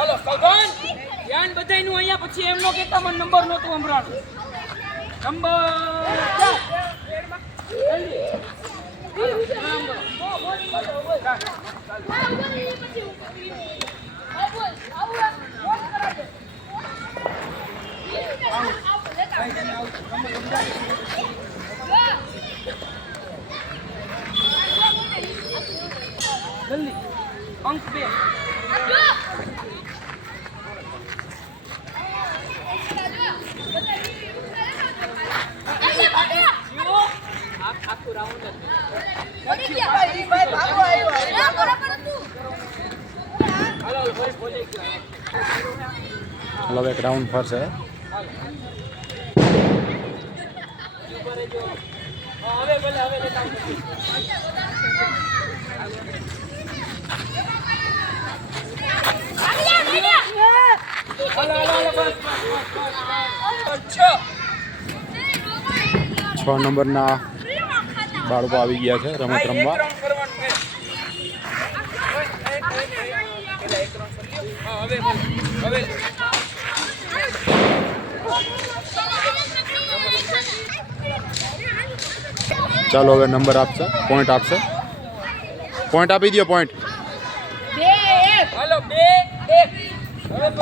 હાલો કૌભાન ધ્યાન બધાયનું અહીંયા પછી એમ નો કહેતા મને નંબર નહોતું સંભળાણું નંબર 4 જલ્દી અંક 2 આખું રાઉન્ડ હાલો એક રાઉન્ડ ફરશે હવે ભલે હવે લેતા છ નંબરના બાળકો આવી ગયા છે રમત રમવા ચાલો હવે નંબર આપશે પોઈન્ટ આપશે પોઈન્ટ આપી દો પોઈન્ટ 2-1 હાલો 2-1